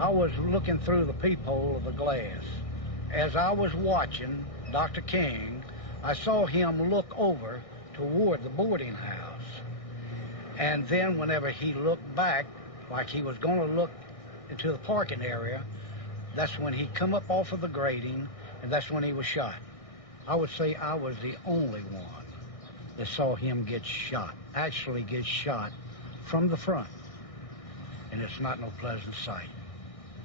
I was looking through the peephole of the glass. As I was watching Dr. King, I saw him look over toward the boarding house. And then whenever he looked back, like he was going to look into the parking area, that's when he come up off of the grating, and that's when he was shot. I would say I was the only one that saw him get shot, actually get shot from the front. And it's not no pleasant sight.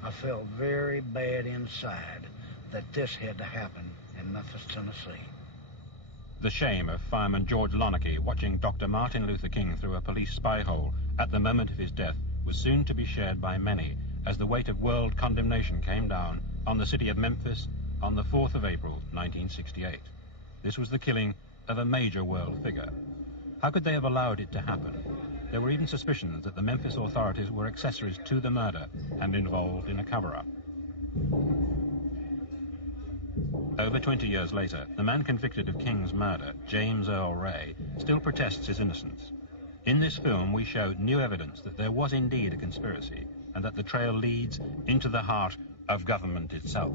I felt very bad inside that this had to happen in Memphis, Tennessee. The shame of fireman George Lonarchy watching Dr. Martin Luther King through a police spy hole at the moment of his death was soon to be shared by many as the weight of world condemnation came down on the city of Memphis on the 4th of April, 1968. This was the killing of a major world figure. How could they have allowed it to happen? There were even suspicions that the Memphis authorities were accessories to the murder and involved in a cover-up. Over 20 years later, the man convicted of King's murder, James Earl Ray, still protests his innocence. In this film, we show new evidence that there was indeed a conspiracy and that the trail leads into the heart of government itself.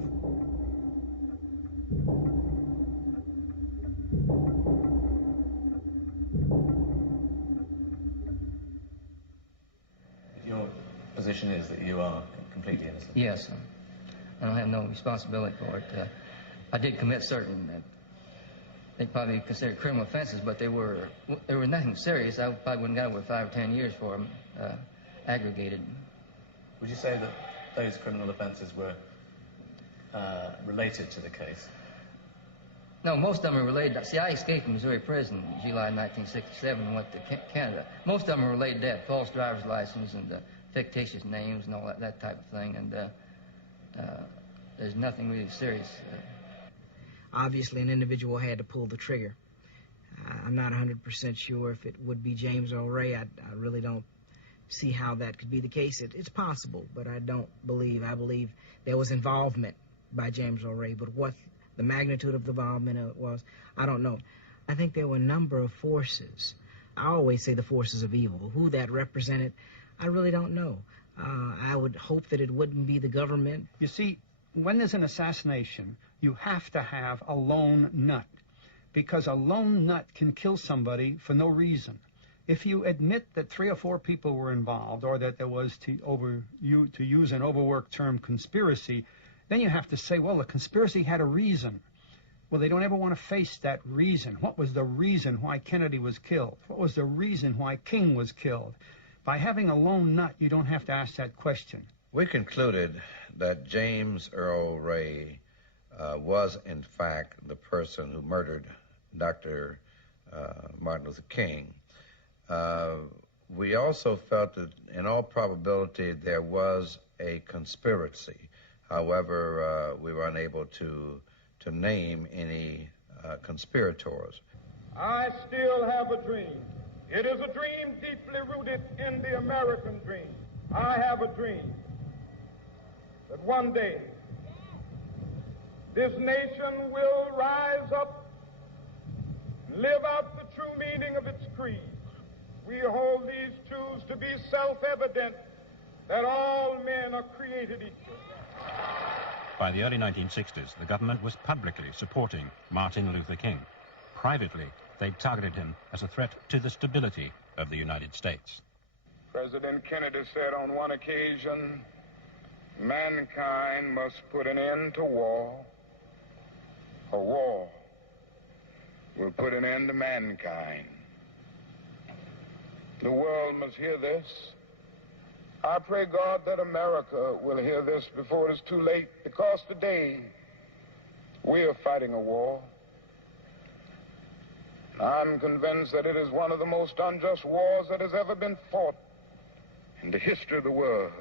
Your position is that you are completely innocent? Yes, sir. I don't have no responsibility for it. I did commit certain, they probably considered criminal offenses, but they were nothing serious. I probably wouldn't have got over 5 or 10 years for them, aggregated. Would you say that those criminal offenses were related to the case? No, most of them are related. See, I escaped from Missouri prison in July 1967 and went to Canada. Most of them are related to that, false driver's license and fictitious names and all that type of thing, and there's nothing really serious. Obviously, an individual had to pull the trigger. I'm not 100% sure if it would be James Earl Ray. I really don't see how that could be the case. It's possible, but I believe there was involvement by James Earl Ray, but what the magnitude of the involvement was, I don't know. I think there were a number of forces. I always say the forces of evil. Who that represented, I really don't know. I would hope that it wouldn't be the government. You see, when there's an assassination, you have to have a lone nut, because a lone nut can kill somebody for no reason. If you admit that 3 or 4 people were involved, or that there was, to use an overworked term, conspiracy, then you have to say, well, the conspiracy had a reason. Well, they don't ever want to face that reason. What was the reason why Kennedy was killed? What was the reason why King was killed? By having a lone nut, you don't have to ask that question. We concluded that James Earl Ray was, in fact, the person who murdered Dr. Martin Luther King. We also felt that, in all probability, there was a conspiracy. However, we were unable to name any conspirators. I still have a dream. It is a dream deeply rooted in the American dream. I have a dream that one day this nation will rise up and live out the true meaning of its creed. We hold these truths to be self-evident, that all men are created equal. By the early 1960s, the government was publicly supporting Martin Luther King. Privately, they targeted him as a threat to the stability of the United States. President Kennedy said on one occasion, mankind must put an end to war, or war will put an end to mankind. The world must hear this. I pray God that America will hear this before it is too late, because today we are fighting a war. I'm convinced that it is one of the most unjust wars that has ever been fought in the history of the world.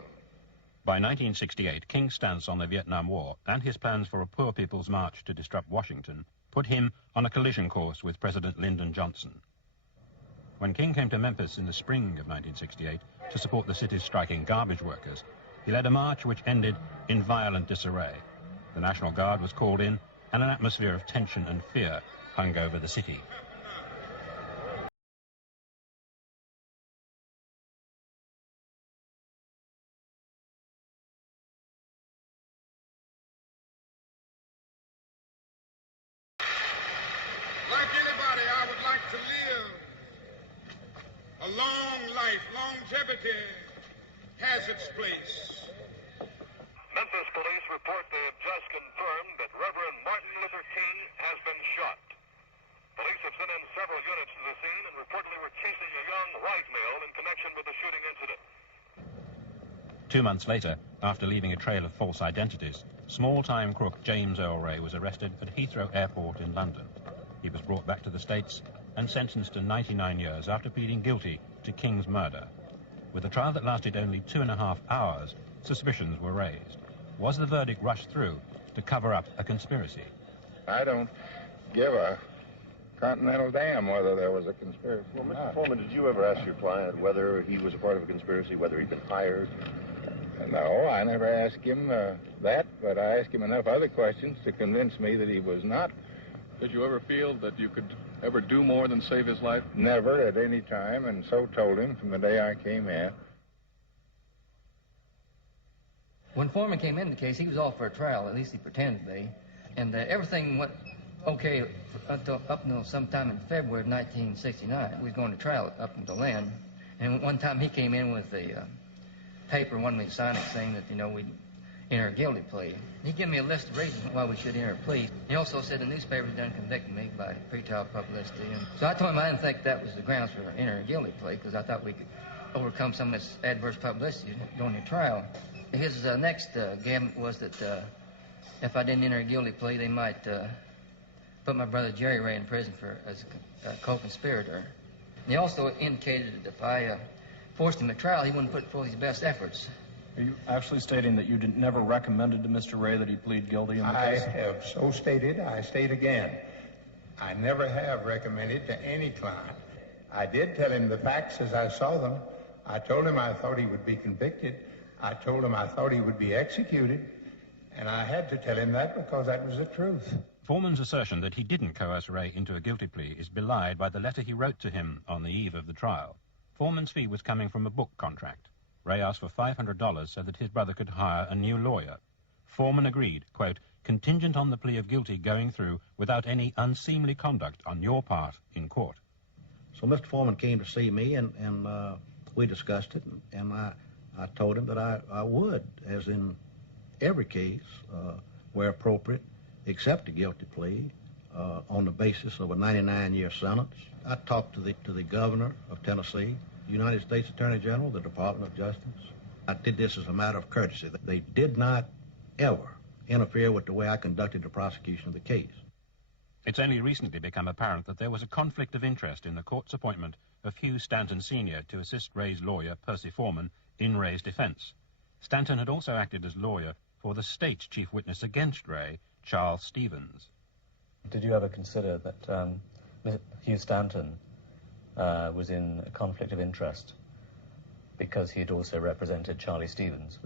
By 1968, King's stance on the Vietnam War and his plans for a poor people's march to disrupt Washington put him on a collision course with President Lyndon Johnson. When King came to Memphis in the spring of 1968 to support the city's striking garbage workers, he led a march which ended in violent disarray. The National Guard was called in, and an atmosphere of tension and fear hung over the city. a long life, longevity, has its place. Memphis police report they have just confirmed that Reverend Martin Luther King has been shot. Police have sent in several units to the scene and reportedly were chasing a young white male in connection with the shooting incident. 2 months later, after leaving a trail of false identities, small-time crook James Earl Ray was arrested at Heathrow Airport in London. He was brought back to the States and sentenced to 99 years after pleading guilty to King's murder. With a trial that lasted only 2.5 hours, suspicions were raised. Was the verdict rushed through to cover up a conspiracy? I don't give a continental damn whether there was a conspiracy. Well, Mr. Foreman, did you ever ask your client whether he was a part of a conspiracy, whether he'd been hired? No, I never asked him that, but I asked him enough other questions to convince me that he was not. Did you ever feel that you could ever do more than save his life? Never at any time, and so told him from the day I came in. When Foreman came in the case, he was off for a trial, at least he pretended to be, and everything went okay up until sometime in February of 1969. We was going to trial up until then, and one time he came in with a paper, wanted me to sign it, saying that, we'd enter a guilty plea. He gave me a list of reasons why we should enter a plea. He also said the newspapers done convicted me by pretrial publicity. And so I told him I didn't think that was the grounds for entering a guilty plea, because I thought we could overcome some of this adverse publicity during the trial. His next gambit was that if I didn't enter a guilty plea, they might put my brother Jerry Ray in prison as a co-conspirator. He also indicated that if I forced him to trial, he wouldn't put forth his best efforts. Are you actually stating that you never recommended to Mr. Ray that he plead guilty in the case? I have so stated. I state again. I never have recommended to any client. I did tell him the facts as I saw them. I told him I thought he would be convicted. I told him I thought he would be executed. And I had to tell him that because that was the truth. Foreman's assertion that he didn't coerce Ray into a guilty plea is belied by the letter he wrote to him on the eve of the trial. Foreman's fee was coming from a book contract. Ray asked for $500 so that his brother could hire a new lawyer. Foreman agreed, quote, contingent on the plea of guilty going through without any unseemly conduct on your part in court. So Mr. Foreman came to see me, and we discussed it, and I told him that I would, as in every case, where appropriate, accept a guilty plea on the basis of a 99-year sentence. I talked to the governor of Tennessee, the United States Attorney General, the Department of Justice. I did this as a matter of courtesy. They did not ever interfere with the way I conducted the prosecution of the case. It's only recently become apparent that there was a conflict of interest in the court's appointment of Hugh Stanton Sr. to assist Ray's lawyer, Percy Foreman, in Ray's defense. Stanton had also acted as lawyer for the state's chief witness against Ray, Charles Stevens. Did you ever consider that Hugh Stanton was in a conflict of interest because he had also represented Charlie Stevens?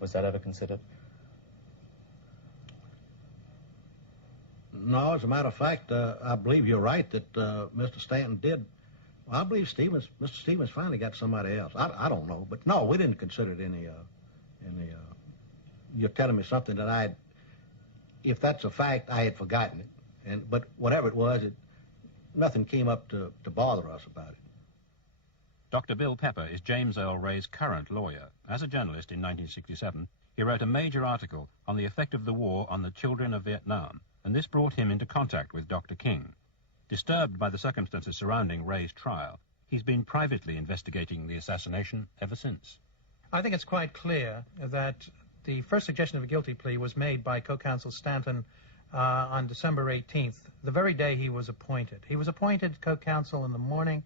Was that ever considered? No, as a matter of fact, I believe you're right that Mr. Stanton did. Well, I believe Mr. Stevens finally got somebody else. I don't know, but no, we didn't consider it any. You're telling me something that if that's a fact, I had forgotten it. But whatever it was, nothing came up to bother us about it. Dr. Bill Pepper is James Earl Ray's current lawyer. As a journalist in 1967, he wrote a major article on the effect of the war on the children of Vietnam, and this brought him into contact with Dr. King. Disturbed by the circumstances surrounding Ray's trial, he's been privately investigating the assassination ever since. I think it's quite clear that the first suggestion of a guilty plea was made by co-counsel Stanton on December 18th, the very day he was appointed. He was appointed co-counsel in the morning,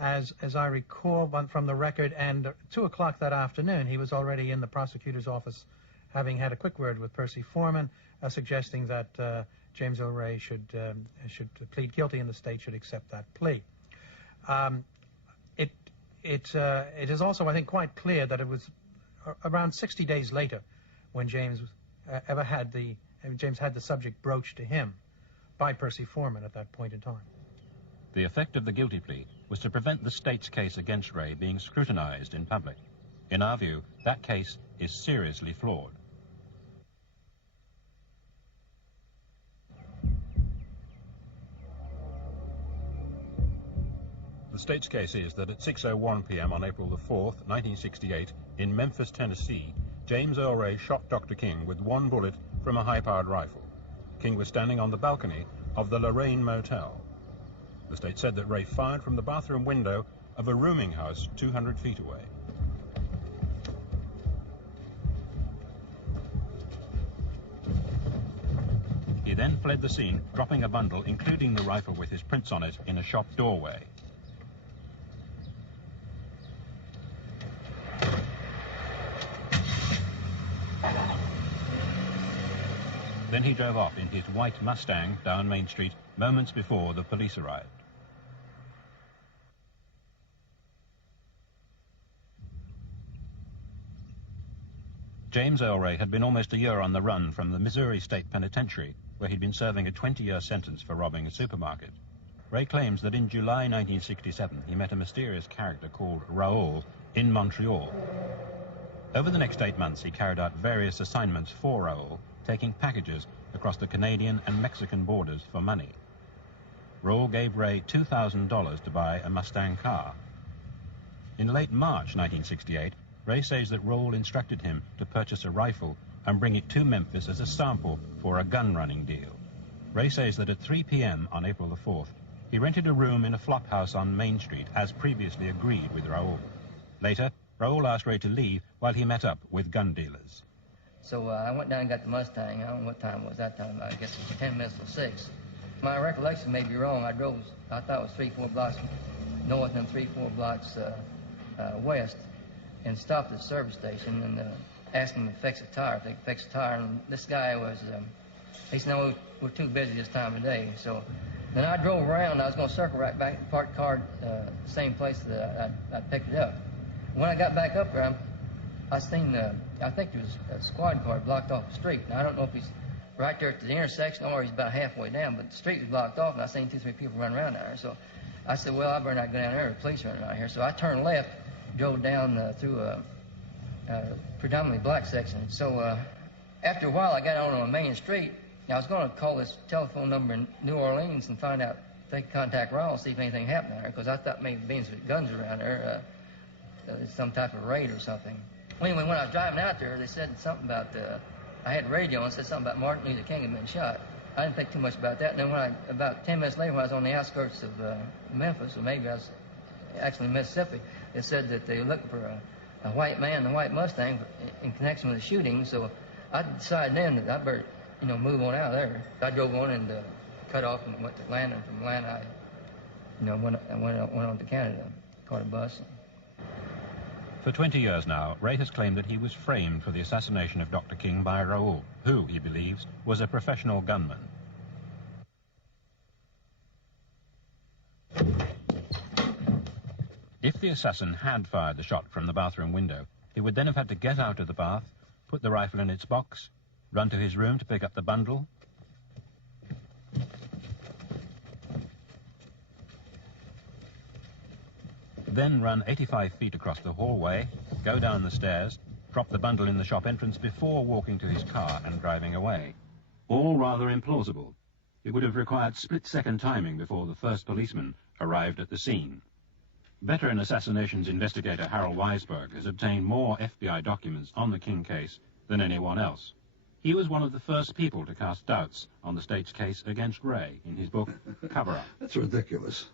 as I recall from the record, and at 2 o'clock that afternoon he was already in the prosecutor's office, having had a quick word with Percy Foreman, suggesting that James Earl Ray should plead guilty and the state should accept that plea. It is also, I think, quite clear that it was around 60 days later when James had the subject broached to him by Percy Foreman at that point in time. The effect of the guilty plea was to prevent the state's case against Ray being scrutinized in public. In our view, that case is seriously flawed. The state's case is that at 6:01 p.m. on April the 4th, 1968, in Memphis, Tennessee, James Earl Ray shot Dr. King with one bullet from a high-powered rifle. King was standing on the balcony of the Lorraine Motel. The state said that Ray fired from the bathroom window of a rooming house 200 feet away. He then fled the scene, dropping a bundle, including the rifle with his prints on it, in a shop doorway. Then he drove off in his white Mustang down Main Street moments before the police arrived. James Earl Ray had been almost a year on the run from the Missouri State Penitentiary, where he'd been serving a 20-year sentence for robbing a supermarket. Ray claims that in July 1967 he met a mysterious character called Raoul in Montreal. Over the next 8 months he carried out various assignments for Raoul, taking packages across the Canadian and Mexican borders for money. Raoul gave Ray $2,000 to buy a Mustang car. In late March 1968, Ray says that Raoul instructed him to purchase a rifle and bring it to Memphis as a sample for a gun-running deal. Ray says that at 3 p.m. on April the 4th, he rented a room in a flop house on Main Street, as previously agreed with Raoul. Later, Raoul asked Ray to leave while he met up with gun dealers. So I went down and got the Mustang. I don't know what time it was that time. I guess it was 10 minutes till 6. My recollection may be wrong. I thought it was 3-4 blocks north and 3-4 blocks west, and stopped at the service station and asked him to fix a tire, if they could fix a tire. And this guy was, he said, no, we're too busy this time of day. So then I drove around. I was going to circle right back and park the car same place that I picked it up. When I got back up there, I seen, I think there was a squad car blocked off the street. Now, I don't know if he's right there at the intersection or he's about halfway down, but the street was blocked off, and I seen 2-3 people run around there. So I said, well, I better not go down there. The police are running around here. So I turned left, drove down through a predominantly black section. So after a while, I got on a main street. I was going to call this telephone number in New Orleans and find out if they could contact Raoul, see if anything happened there, because I thought maybe being some guns around there, some type of raid or something. Anyway, when I was driving out there, they said something about, I had radio and said something about Martin Luther King had been shot. I didn't think too much about that. And then about 10 minutes later, when I was on the outskirts of Memphis, or maybe I was actually in Mississippi, they said that they were looking for a white man in a white Mustang in connection with the shooting. So I decided then that I better, move on out of there. I drove on and cut off and went to Atlanta. And from Atlanta, I went on to Canada, caught a bus. For 20 years now, Ray has claimed that he was framed for the assassination of Dr. King by Raoul, who, he believes, was a professional gunman. If the assassin had fired the shot from the bathroom window, he would then have had to get out of the bath, put the rifle in its box, run to his room to pick up the bundle, then run 85 feet across the hallway, go down the stairs, drop the bundle in the shop entrance before walking to his car and driving away. All rather implausible. It would have required split-second timing before the first policeman arrived at the scene. Veteran assassinations investigator Harold Weisberg has obtained more FBI documents on the King case than anyone else. He was one of the first people to cast doubts on the state's case against Ray in his book, Cover Up. That's ridiculous.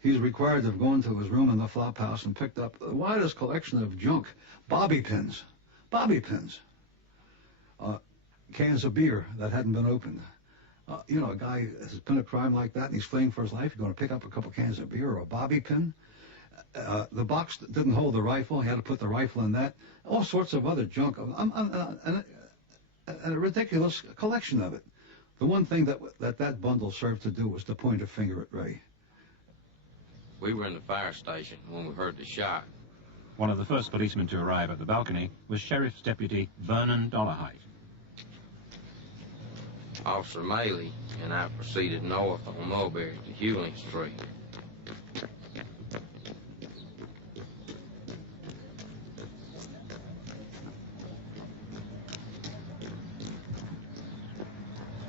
He's required to have gone to his room in the flop house and picked up the widest collection of junk. Bobby pins. Cans of beer that hadn't been opened. A guy has been a crime like that and he's fleeing for his life. You're going to pick up a couple cans of beer or a bobby pin. The box didn't hold the rifle. He had to put the rifle in that. All sorts of other junk. And a ridiculous collection of it. The one thing that bundle served to do was to point a finger at Ray. We were in the fire station when we heard the shot. One of the first policemen to arrive at the balcony was Sheriff's Deputy Vernon Dollarhite. Officer Maley and I proceeded north on Mulberry to Hewling Street.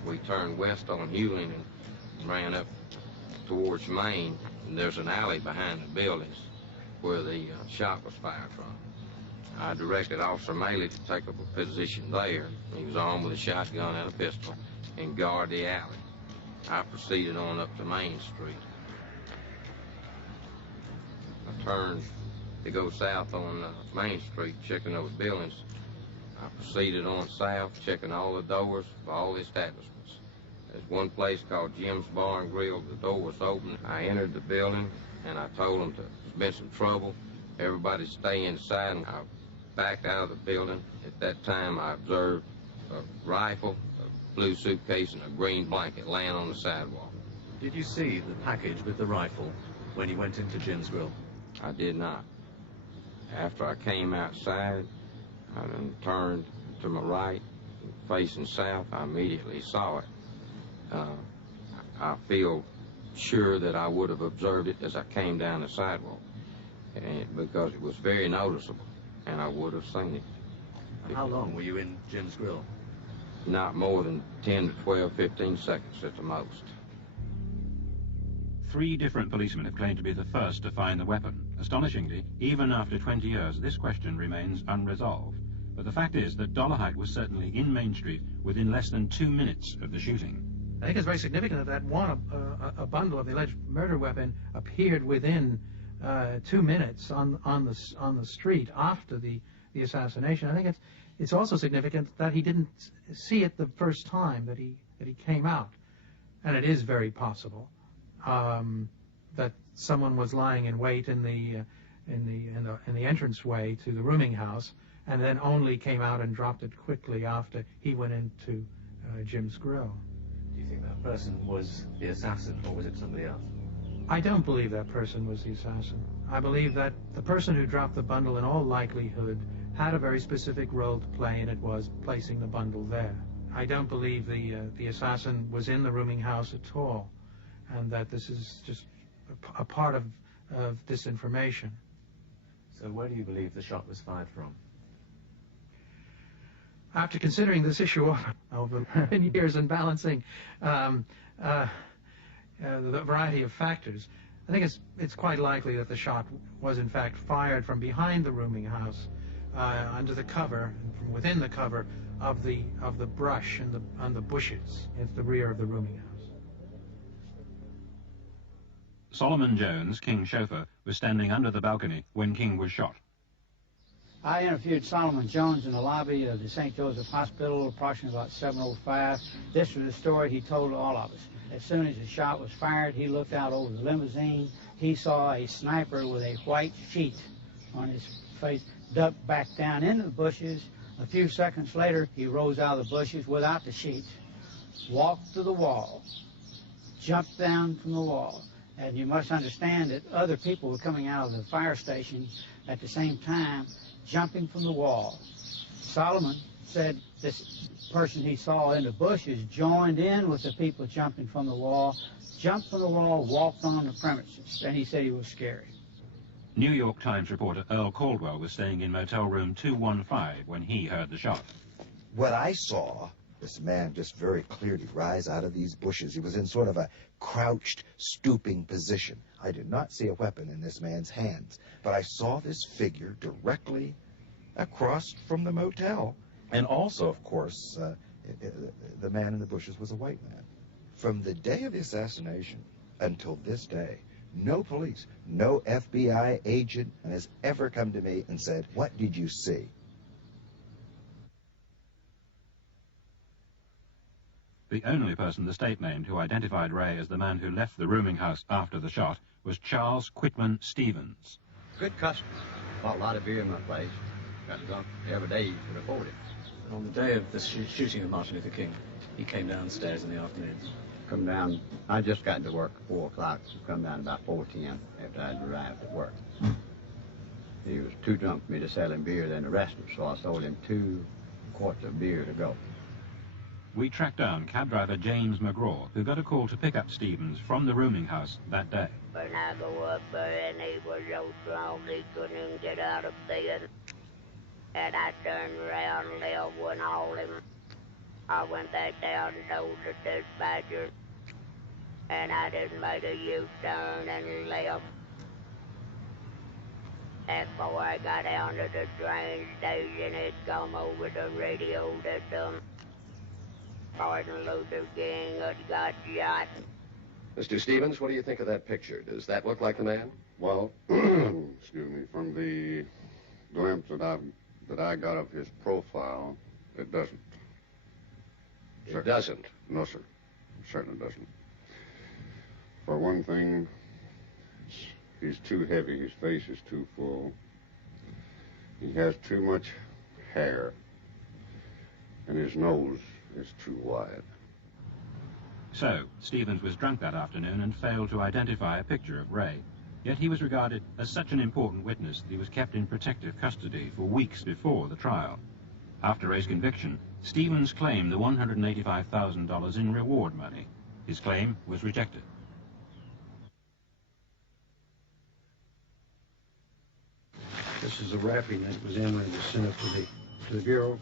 We turned west on Hewling and ran up towards Maine and there's an alley behind the buildings where the shot was fired from. I directed Officer Maley to take up a position there. He was armed with a shotgun and a pistol and guard the alley. I proceeded on up to Main Street. I turned to go south on Main Street, checking those buildings. I proceeded on south, checking all the doors of all the establishments. There's one place called Jim's Bar and Grill. The door was open. I entered the building, and I told them there's been some trouble. Everybody stay inside. And I backed out of the building. At that time, I observed a rifle, a blue suitcase, and a green blanket laying on the sidewalk. Did you see the package with the rifle when you went into Jim's Grill? I did not. After I came outside, I then turned to my right, facing south. I immediately saw it. I feel sure that I would have observed it as I came down the sidewalk, because it was very noticeable, and I would have seen it. How long were you in Jim's Grill? Not more than 10 to 12, 15 seconds at the most. 3 different policemen have claimed to be the first to find the weapon. Astonishingly, even after 20 years, this question remains unresolved. But the fact is that Dolarhyde was certainly in Main Street within less than 2 minutes of the shooting. I think it's very significant that a bundle of the alleged murder weapon appeared within 2 minutes on the street after the assassination. I think it's also significant that he didn't see it the first time that he came out, and it is very possible that someone was lying in wait in the entranceway to the rooming house, and then only came out and dropped it quickly after he went into Jim's Grill. Do you think that person was the assassin, or was it somebody else? I don't believe that person was the assassin. I believe that the person who dropped the bundle in all likelihood had a very specific role to play, and it was placing the bundle there. I don't believe the assassin was in the rooming house at all, and that this is just a part of this information. So where do you believe the shot was fired from? After considering this issue over many years and balancing the variety of factors, I think it's quite likely that the shot was in fact fired from behind the rooming house, under the cover, from within the cover of the brush and the bushes at the rear of the rooming house. Solomon Jones, King's chauffeur, was standing under the balcony when King was shot. I interviewed Solomon Jones in the lobby of the St. Joseph Hospital approximately about 7:05. This was the story he told all of us. As soon as the shot was fired, he looked out over the limousine. He saw a sniper with a white sheet on his face duck back down into the bushes. A few seconds later, he rose out of the bushes without the sheet, walked to the wall, jumped down from the wall. And you must understand that other people were coming out of the fire station at the same time, jumping from the wall. Solomon said this person he saw in the bushes joined in with the people jumping from the wall, jumped from the wall, walked on the premises. And he said he was scared. New York Times reporter Earl Caldwell was staying in motel room 215 when he heard the shot. What I saw, this man just very clearly rise out of these bushes. He was in sort of a crouched, stooping position. I did not see a weapon in this man's hands, but I saw this figure directly across from the motel. And also, of course, the man in the bushes was a white man. From the day of the assassination until this day, no police, no FBI agent has ever come to me and said, "What did you see?" The only person the state named who identified Ray as the man who left the rooming house after the shot was Charles Quitman Stevens. Good customer. Bought a lot of beer in my place. Got drunk every day you could afford it. On the day of the shooting of Martin Luther King, he came downstairs in the afternoon. Come down, I just got to work at 4 o'clock, so come down about 4:10 after I'd arrived at work. He was too drunk for me to sell him beer, then arrest him, so I sold him 2 quarts of beer to go. We tracked down cab driver James McGraw, who got a call to pick up Stevens from the rooming house that day. When I go up there and he was so strong he couldn't even get out of bed. And I turned around and left one all him. I went back down and told the dispatcher. and I just made a U-turn and left. And before I got down to the train station, it come over the radio that Martin Luther King had got shot. Mr. Stevens, what do you think of that picture? Does that look like the man? Well, excuse me, from the glimpse that I got of his profile, it doesn't. It doesn't? No, sir. It certainly doesn't. For one thing, he's too heavy. His face is too full. He has too much hair. And his nose is too wide. So, Stevens was drunk that afternoon and failed to identify a picture of Ray. Yet he was regarded as such an important witness that he was kept in protective custody for weeks before the trial. After Ray's conviction, Stevens claimed the $185,000 in reward money. His claim was rejected. This is the wrapping that was in when it was sent up to the Bureau,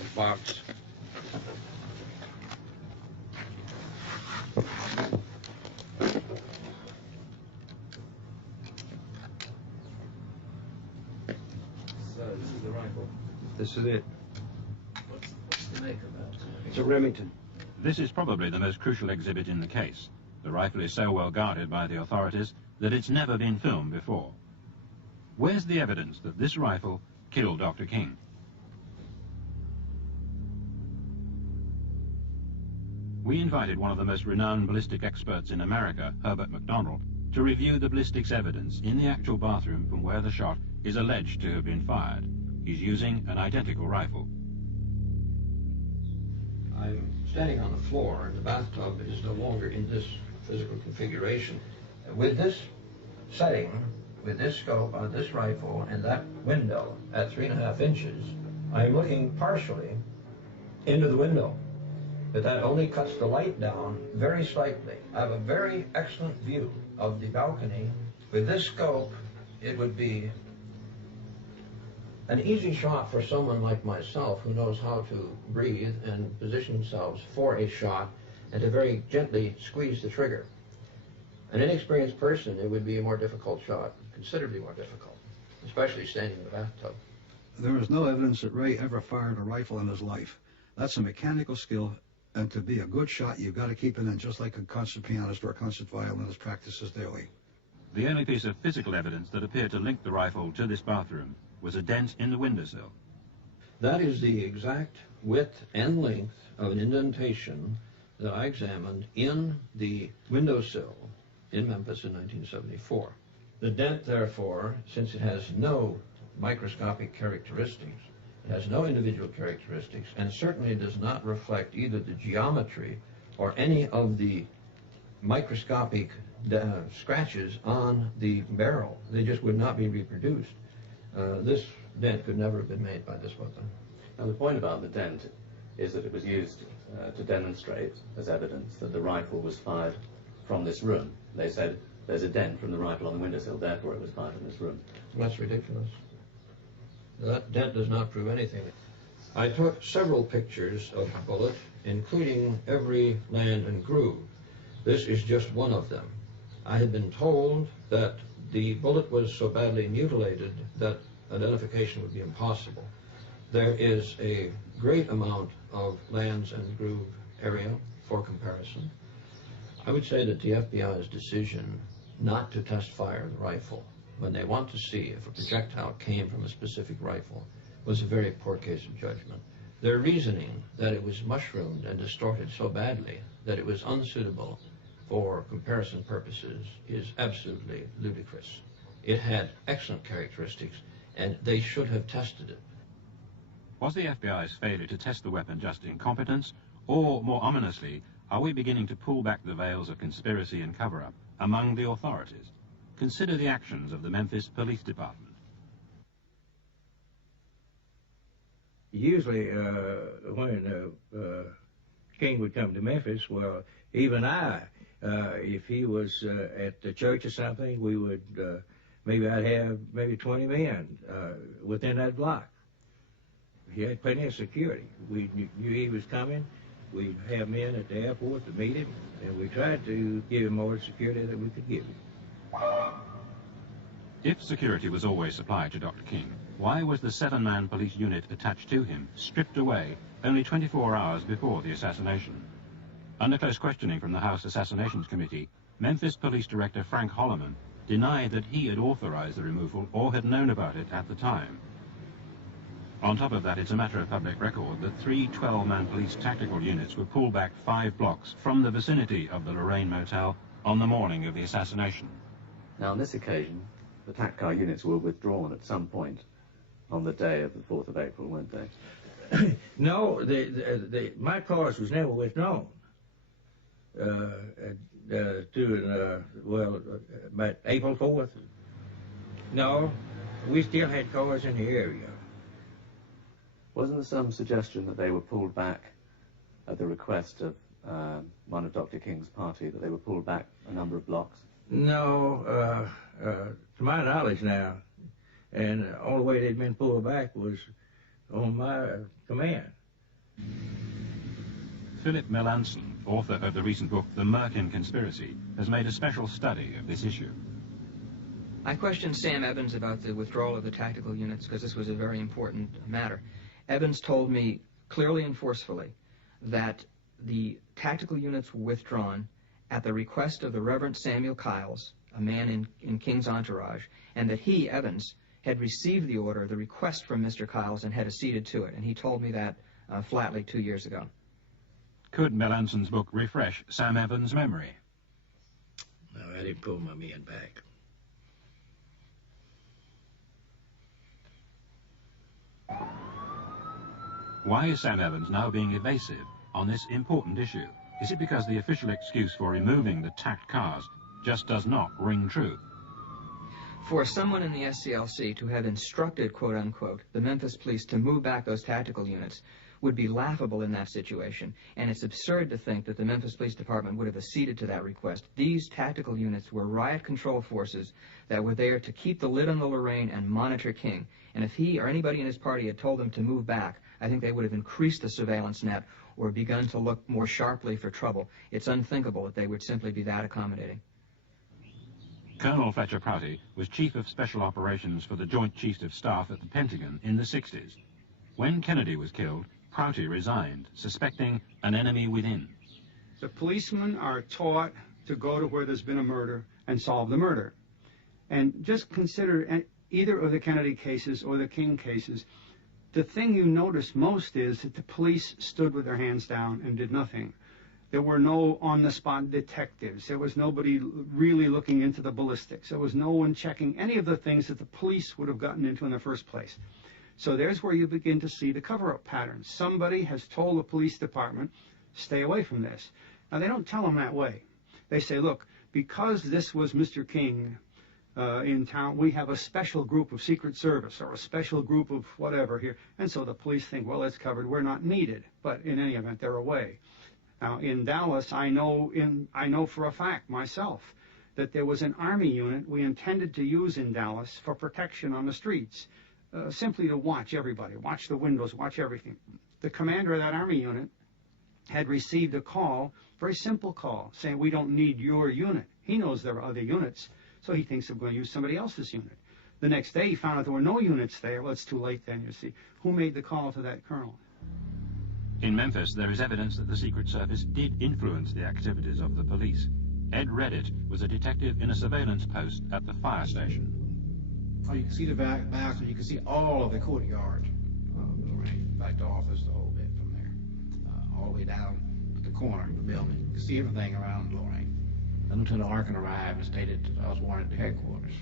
a box. So this is the rifle. This is it. What's the make of that? It's a Remington. This is probably the most crucial exhibit in the case. The rifle is so well guarded by the authorities that it's never been filmed before. Where's the evidence that this rifle killed Dr. King? We invited one of the most renowned ballistic experts in America, Herbert McDonald, to review the ballistics evidence in the actual bathroom from where the shot is alleged to have been fired. He's using an identical rifle. I'm standing on the floor, and the bathtub is no longer in this physical configuration. With this setting, with this scope on this rifle and that window at 3.5 inches, I'm looking partially into the window, but that only cuts the light down very slightly. I have a very excellent view of the balcony. With this scope, it would be an easy shot for someone like myself who knows how to breathe and position themselves for a shot and to very gently squeeze the trigger. An inexperienced person, it would be a more difficult shot, considerably more difficult, especially standing in the bathtub. There is no evidence that Ray ever fired a rifle in his life. That's a mechanical skill, and to be a good shot, you've got to keep it in just like a concert pianist or a concert violinist practices daily. The only piece of physical evidence that appeared to link the rifle to this bathroom was a dent in the windowsill. That is the exact width and length of an indentation that I examined in the windowsill in Memphis in 1974. The dent, therefore, since it has no microscopic characteristics, it has no individual characteristics, and certainly does not reflect either the geometry or any of the microscopic scratches on the barrel. They just would not be reproduced. This dent could never have been made by this weapon. Now, the point about the dent is that it was used to demonstrate as evidence that the rifle was fired from this room. They said there's a dent from the rifle on the windowsill, therefore it was fired from this room. That's ridiculous. That dent does not prove anything. I took several pictures of the bullet, including every land and groove. This is just one of them. I had been told that the bullet was so badly mutilated that identification would be impossible. There is a great amount of lands and groove area for comparison. I would say that the FBI's decision not to test fire the rifle when they want to see if a projectile came from a specific rifle was a very poor case of judgment. Their reasoning that it was mushroomed and distorted so badly that it was unsuitable for comparison purposes is absolutely ludicrous. It had excellent characteristics, and they should have tested it. Was the FBI's failure to test the weapon just incompetence, or, more ominously, are we beginning to pull back the veils of conspiracy and cover-up among the authorities? Consider the actions of the Memphis Police Department. Usually, when King would come to Memphis, well, even I, if he was at the church or something, we would, maybe I'd have maybe 20 men within that block. He had plenty of security. We knew he was coming. We'd have men at the airport to meet him, and we tried to give him all the security that we could give him. If security was always supplied to Dr. King, why was the 7-man police unit attached to him stripped away only 24 hours before the assassination? Under close questioning from the House Assassinations Committee, Memphis Police Director Frank Holloman denied that he had authorized the removal or had known about it at the time. On top of that, it's a matter of public record that 3 12-man police tactical units were pulled back 5 blocks from the vicinity of the Lorraine Motel on the morning of the assassination. Now, on this occasion, the TAC car units were withdrawn at some point on the day of the 4th of April, weren't they? No, my cars was never withdrawn. About April 4th. No, we still had cars in the area. Wasn't there some suggestion that they were pulled back at the request of one of Dr. King's party, that they were pulled back a number of blocks? No, to my knowledge now, and the only way they'd been pulled back was on my command. Philip Melanson, author of the recent book The Merkin Conspiracy, has made a special study of this issue. I questioned Sam Evans about the withdrawal of the tactical units because this was a very important matter. Evans told me clearly and forcefully that the tactical units were withdrawn at the request of the Reverend Samuel Kiles, a man in King's entourage, and that he, Evans, had received the order, the request from Mr. Kiles, and had acceded to it. And he told me that flatly 2 years ago. Could Melanson's book refresh Sam Evans' memory? No, I didn't pull my men back. Why is Sam Evans now being evasive on this important issue? Is it because the official excuse for removing the TAC cars just does not ring true? For someone in the SCLC to have instructed, quote-unquote, the Memphis police to move back those tactical units would be laughable in that situation, and it's absurd to think that the Memphis Police Department would have acceded to that request. These tactical units were riot control forces that were there to keep the lid on the Lorraine and monitor King, and if he or anybody in his party had told them to move back, I think they would have increased the surveillance net or begun to look more sharply for trouble. It's unthinkable that they would simply be that accommodating. Colonel Fletcher Prouty was Chief of Special Operations for the Joint Chiefs of Staff at the Pentagon in the 60s. When Kennedy was killed, Prouty resigned, suspecting an enemy within. The policemen are taught to go to where there's been a murder and solve the murder. And just consider either of the Kennedy cases or the King cases, the thing you notice most is that the police stood with their hands down and did nothing. There were no on-the-spot detectives. There was nobody really looking into the ballistics. There was no one checking any of the things that the police would have gotten into in the first place. So there's where you begin to see the cover-up pattern. Somebody has told the police department, stay away from this. Now, they don't tell them that way. They say, look, because this was Mr. King in town, we have a special group of Secret Service or a special group of whatever here. And so the police think, well, it's covered. We're not needed. But in any event, they're away. Now, in Dallas, I know for a fact myself that there was an Army unit we intended to use in Dallas for protection on the streets, simply to watch everybody, watch the windows, watch everything. The commander of that Army unit had received a call, very simple call, saying, we don't need your unit. He knows there are other units, so he thinks they're going to use somebody else's unit. The next day, he found out there were no units there. Well, it's too late then, you see. Who made the call to that colonel? In Memphis, there is evidence that the Secret Service did influence the activities of the police. Ed Reddit was a detective in a surveillance post at the fire station. Oh, you can see the back, and you can see all of the courtyard, back to office, the whole bit from there, all the way down to the corner of the building. You can see everything around Lorraine. And Lieutenant Larkin arrived and stated that I was wanted at headquarters.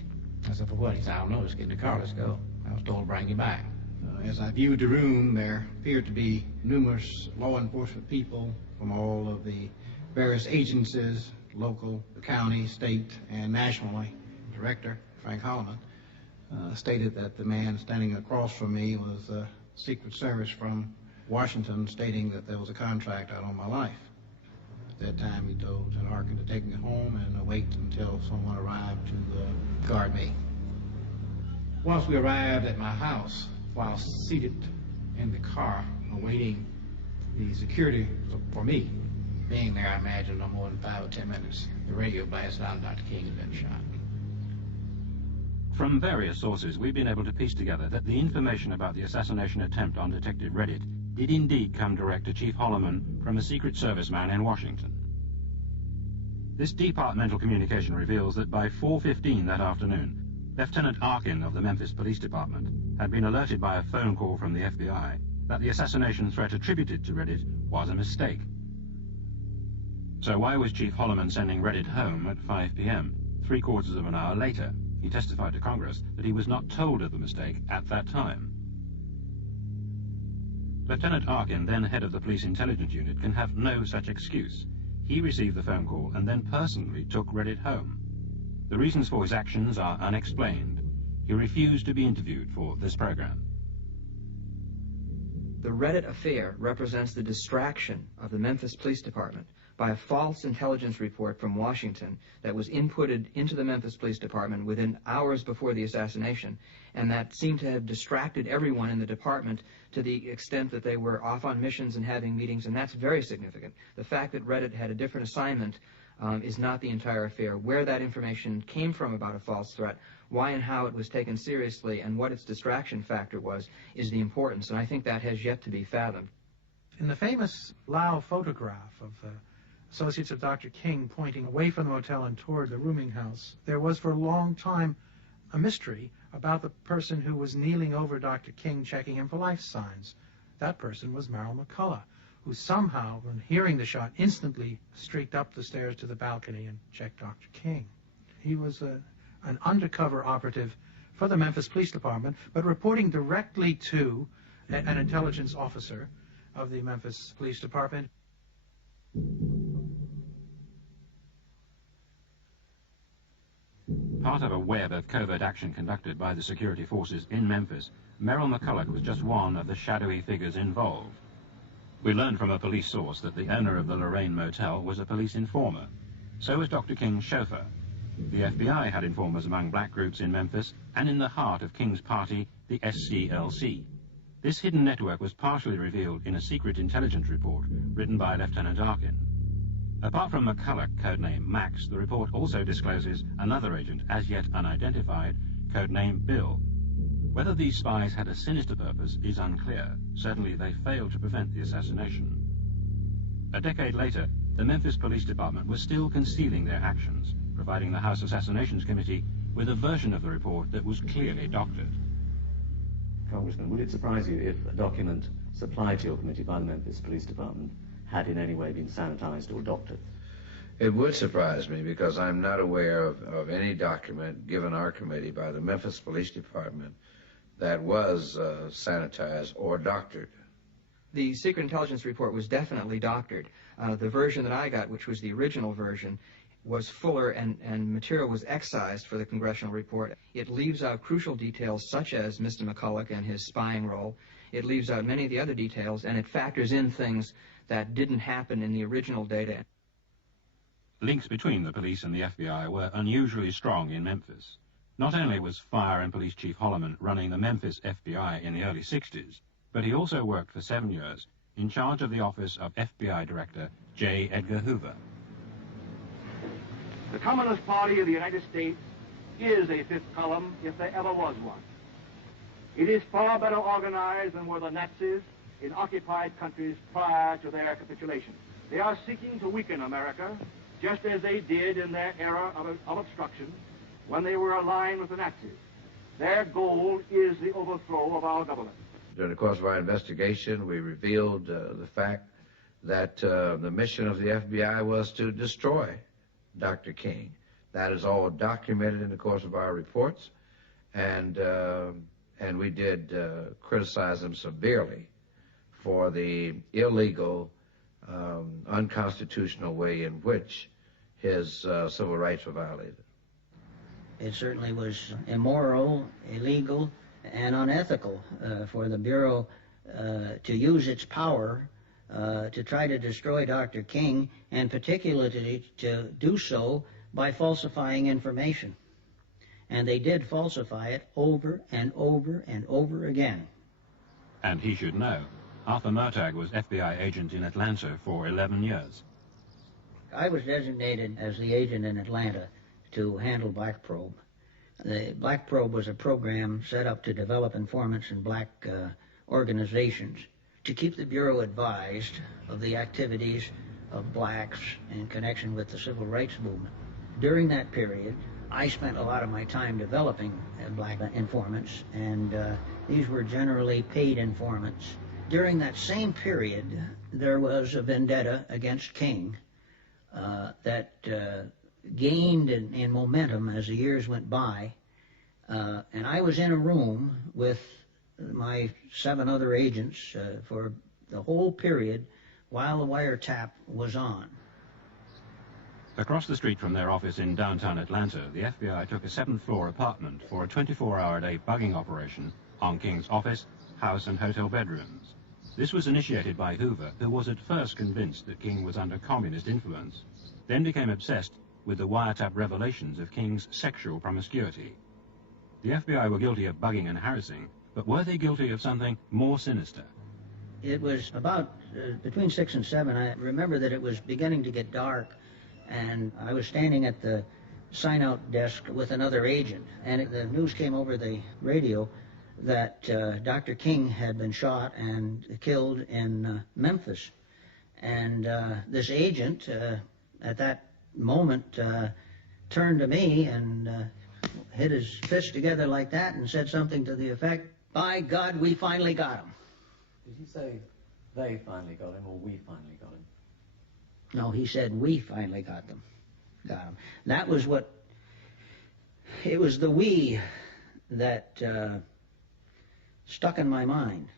I said, for what? He said, I don't know, just get in the car, let's go. I was told to bring you back. As I viewed the room, there appeared to be numerous law enforcement people from all of the various agencies, local, county, state, and nationally. Director Frank Holloman stated that the man standing across from me was Secret Service from Washington, stating that there was a contract out on my life. At that time, he told Lieutenant Larkin to take me home and wait until someone arrived to guard me. Once we arrived at my house, while seated in the car awaiting The security, for me, being there, I imagine no more than 5 or 10 minutes, the radio blasted out and Dr. King had been shot. From various sources, we've been able to piece together that the information about the assassination attempt on Detective Reddit did indeed come direct to Chief Holloman from a Secret Service man in Washington. This departmental communication reveals that by 4:15 that afternoon, Lieutenant Arkin of the Memphis Police Department had been alerted by a phone call from the FBI that the assassination threat attributed to Reddit was a mistake. So why was Chief Holloman sending Reddit home at 5 p.m., 3/4 of an hour later? He testified to Congress that he was not told of the mistake at that time. Lieutenant Arkin, then head of the Police Intelligence Unit, can have no such excuse. He received the phone call and then personally took Reddit home. The reasons for his actions are unexplained. He refused to be interviewed for this program. The Reddit affair represents the distraction of the Memphis Police Department by a false intelligence report from Washington that was inputted into the Memphis Police Department within hours before the assassination, and that seemed to have distracted everyone in the department to the extent that they were off on missions and having meetings, and that's very significant. The fact that Reddit had a different assignment is not the entire affair. Where that information came from about a false threat, why and how it was taken seriously, and what its distraction factor was, is the importance, and I think that has yet to be fathomed. In the famous Lau photograph of the associates of Dr. King pointing away from the motel and toward the rooming house, there was for a long time a mystery about the person who was kneeling over Dr. King checking him for life signs. That person was Merrill McCullough, who somehow, when hearing the shot, instantly streaked up the stairs to the balcony and checked Dr. King. He was an undercover operative for the Memphis Police Department, but reporting directly to an intelligence officer of the Memphis Police Department. Part of a web of covert action conducted by the security forces in Memphis, Merrill McCullough was just one of the shadowy figures involved. We learned from a police source that the owner of the Lorraine Motel was a police informer. So was Dr. King's chauffeur. The FBI had informers among black groups in Memphis and in the heart of King's party, the SCLC. This hidden network was partially revealed in a secret intelligence report written by Lieutenant Arkin. Apart from McCullough, codenamed Max, the report also discloses another agent, as yet unidentified, codenamed Bill. Whether these spies had a sinister purpose is unclear. Certainly they failed to prevent the assassination. A decade later, the Memphis Police Department was still concealing their actions, providing the House Assassinations Committee with a version of the report that was clearly doctored. Congressman, would it surprise you if a document supplied to your committee by the Memphis Police Department had in any way been sanitized or doctored? It would surprise me because I'm not aware of any document given our committee by the Memphis Police Department that was sanitized or doctored. The secret intelligence report was definitely doctored. The version that I got, which was the original version, was fuller and material was excised for the congressional report. It leaves out crucial details such as Mr. McCullough and his spying role. It leaves out many of the other details, and it factors in things that didn't happen in the original data. Links between the police and the FBI were unusually strong in Memphis. Not only was Fire and Police Chief Holloman running the Memphis FBI in the early 60s, but he also worked for 7 years in charge of the office of FBI Director J. Edgar Hoover. The Communist Party of the United States is a fifth column if there ever was one. It is far better organized than were the Nazis in occupied countries prior to their capitulation. They are seeking to weaken America, just as they did in their era of obstruction when they were aligned with the Nazis. Their goal is the overthrow of our government. During the course of our investigation, we revealed the fact that the mission of the FBI was to destroy Dr. King. That is all documented in the course of our reports, and we did criticize him severely for the illegal, unconstitutional way in which his civil rights were violated. It certainly was immoral, illegal, and unethical for the Bureau to use its power to try to destroy Dr. King, and particularly to do so by falsifying information. And they did falsify it over and over and over again. And he should know. Arthur Murtagh was FBI agent in Atlanta for 11 years. I was designated as the agent in Atlanta to handle Black Probe. The Black Probe was a program set up to develop informants in black organizations to keep the Bureau advised of the activities of blacks in connection with the civil rights movement. During that period, I spent a lot of my time developing black informants, and these were generally paid informants. During that same period, there was a vendetta against King that gained in momentum as the years went by, and I was in a room with my 7 other agents for the whole period while the wiretap was on. Across the street from their office in downtown Atlanta, the FBI took a 7th-floor apartment for a 24-hour-a-day bugging operation on King's office, house and hotel bedrooms. This was initiated by Hoover, who was at first convinced that King was under communist influence, then became obsessed with the wiretap revelations of King's sexual promiscuity. The FBI were guilty of bugging and harassing, but were they guilty of something more sinister? It was about between 6 and 7. I remember that it was beginning to get dark, and I was standing at the sign-out desk with another agent, and the news came over the radio that Dr. King had been shot and killed in Memphis. And this agent, at that moment, turned to me and hit his fist together like that and said something to the effect, "By God, we finally got him." Did he say they finally got him or we finally got him? No, he said we finally got him. That was what, it was the we that stuck in my mind.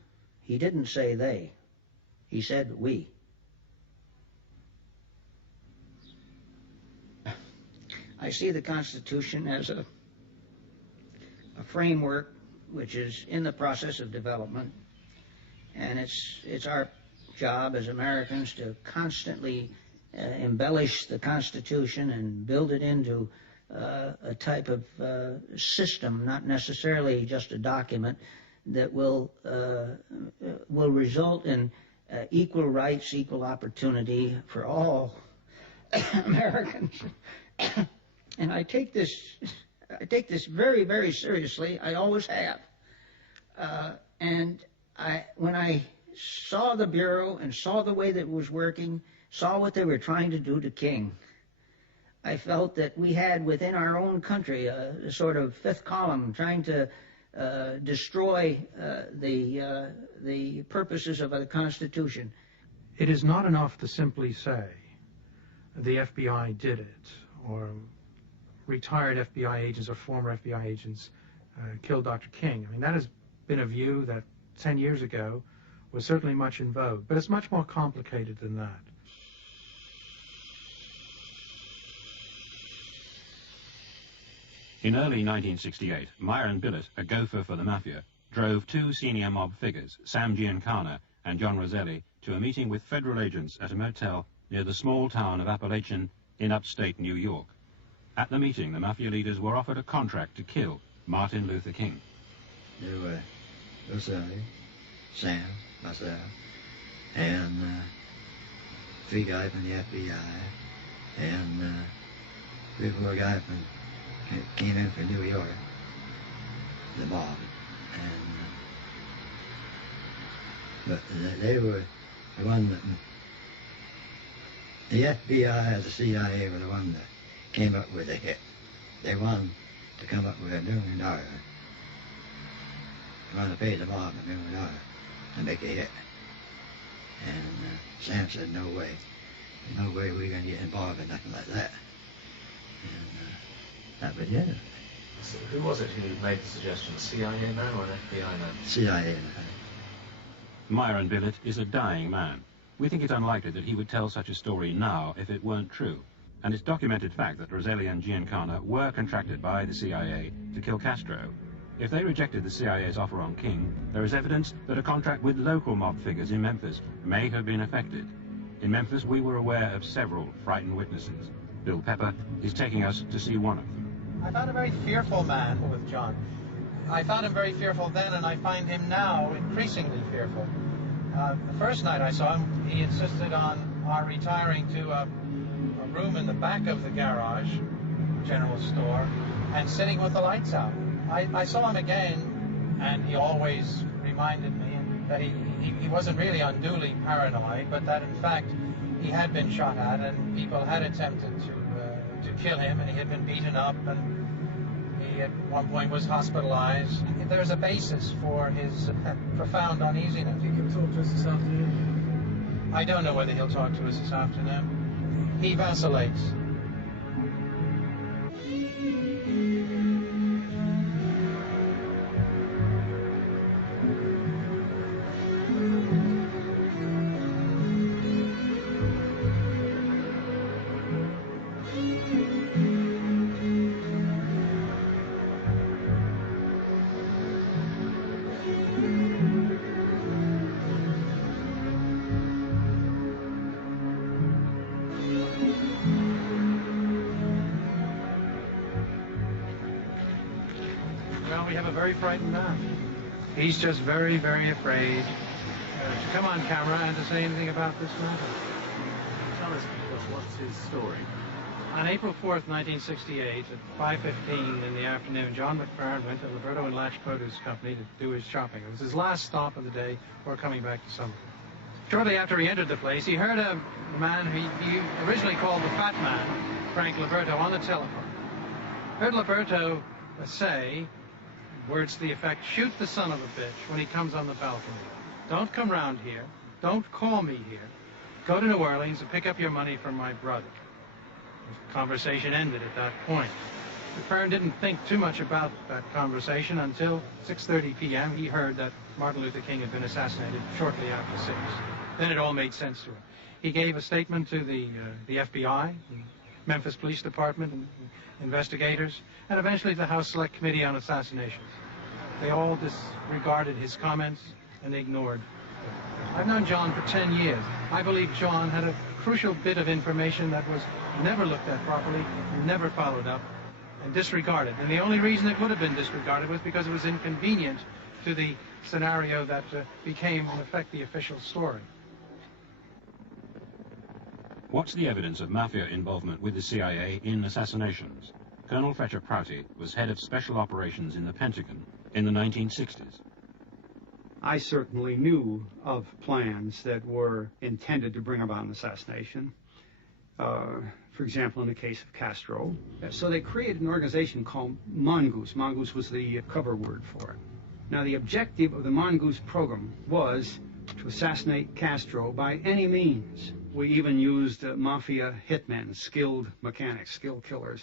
He didn't say they. He said we. I see the Constitution as a framework which is in the process of development, and it's our job as Americans to constantly embellish the Constitution and build it into a type of system, not necessarily just a document, that will result in equal rights, equal opportunity for all Americans. And I take this very, very seriously. I always have. And when I saw the Bureau and saw the way that it was working, saw what they were trying to do to King, I felt that we had within our own country a sort of fifth column trying to destroy the purposes of the Constitution. It is not enough to simply say the FBI did it, or retired FBI agents or former FBI agents killed Dr. King. I mean, that has been a view that 10 years ago was certainly much in vogue, but it's much more complicated than that. In early 1968, Myron Billett, a gopher for the Mafia, drove 2 senior mob figures, Sam Giancana and John Roselli, to a meeting with federal agents at a motel near the small town of Appalachian in upstate New York. At the meeting, the Mafia leaders were offered a contract to kill Martin Luther King. There were Roselli, Sam, myself, and 3 guys from the FBI, and 3 or 4 guys came in from New York, the mob, and but they were the one that the FBI and the CIA were the one that came up with the hit. They wanted to come up with $1 million. They wanted to pay the mob $1 million to make a hit. And Sam said, no way. No way we're going to get involved in nothing like that. And that was it. So who was it who made the suggestion? A CIA man or an FBI man? CIA man. Myron Billett is a dying man. We think it unlikely that he would tell such a story now if it weren't true. And it's documented fact that Roselli and Giancana were contracted by the CIA to kill Castro. If they rejected the CIA's offer on King, there is evidence that a contract with local mob figures in Memphis may have been affected. In Memphis, we were aware of several frightened witnesses. Bill Pepper is taking us to see one of them. I found a very fearful man with John. I found him very fearful then, and I find him now increasingly fearful. The first night I saw him, he insisted on our retiring to a room in the back of the garage, general store, and sitting with the lights out. I saw him again, and he always reminded me that he wasn't really unduly paranoid, but that in fact he had been shot at, and people had attempted to kill him, and he had been beaten up, and he at one point was hospitalized. There's a basis for his profound uneasiness. Do you think he'll talk to us this afternoon? I don't know whether he'll talk to us this afternoon. He vacillates. Well, we have a very frightened man. He's just very, very afraid to come on camera and to say anything about this matter. Tell us, what's his story? On April 4th, 1968, at 5:15 in the afternoon, John McFarren went to Liberto and Latch Produce Company to do his shopping. It was his last stop of the day before coming back to Summerville. Shortly after he entered the place, he heard a man he originally called the Fat Man, Frank Liberto, on the telephone. Heard Liberto say, words to the effect, "Shoot the son of a bitch when he comes on the balcony. Don't come round here. Don't call me here. Go to New Orleans and pick up your money from my brother." The conversation ended at that point. McFarren didn't think too much about that conversation until 6:30 p.m. He heard that Martin Luther King had been assassinated shortly after 6. Then it all made sense to him. He gave a statement to the FBI, the Memphis Police Department, and investigators, and eventually the House Select Committee on Assassinations. They all disregarded his comments and ignored them. I've known John for 10 years. I believe John had a crucial bit of information that was never looked at properly, never followed up, and disregarded. And the only reason it would have been disregarded was because it was inconvenient to the scenario that became, in effect, the official story. What's the evidence of mafia involvement with the CIA in assassinations? Colonel Fletcher Prouty was head of special operations in the Pentagon in the 1960s. I certainly knew of plans that were intended to bring about an assassination. For example, in the case of Castro. So they created an organization called Mongoose. Mongoose was the cover word for it. Now, the objective of the Mongoose program was to assassinate Castro by any means. We even used mafia hitmen, skilled mechanics, skilled killers.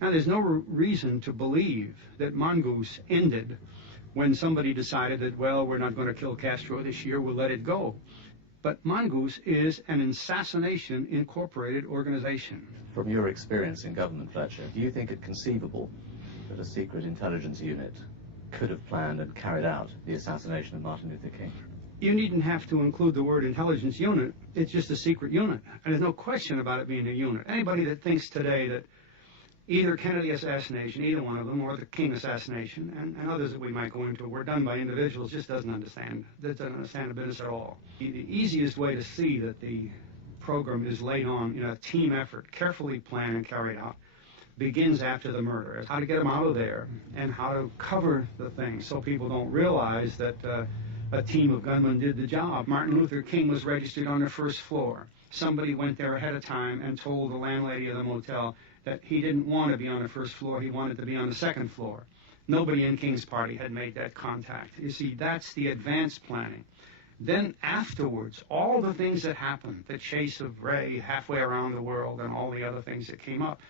Now, there's no reason to believe that Mongoose ended when somebody decided that, well, we're not going to kill Castro this year, we'll let it go. But Mongoose is an assassination incorporated organization. From your experience in government, Fletcher, do you think it conceivable that a secret intelligence unit could have planned and carried out the assassination of Martin Luther King? You needn't have to include the word intelligence unit. It's just a secret unit. And there's no question about it being a unit. Anybody that thinks today that either Kennedy assassination, either one of them, or the King assassination, and others that we might go into, were done by individuals, just doesn't understand the business at all. The easiest way to see that the program is laid on in a team effort, carefully planned and carried out, begins after the murder. How to get them out of there and how to cover the thing so people don't realize that a team of gunmen did the job. Martin Luther King was registered on the first floor. Somebody went there ahead of time and told the landlady of the motel that he didn't want to be on the first floor, he wanted to be on the second floor. Nobody in King's party had made that contact. You see, that's the advanced planning. Then afterwards, all the things that happened, the chase of Ray halfway around the world and all the other things that came up,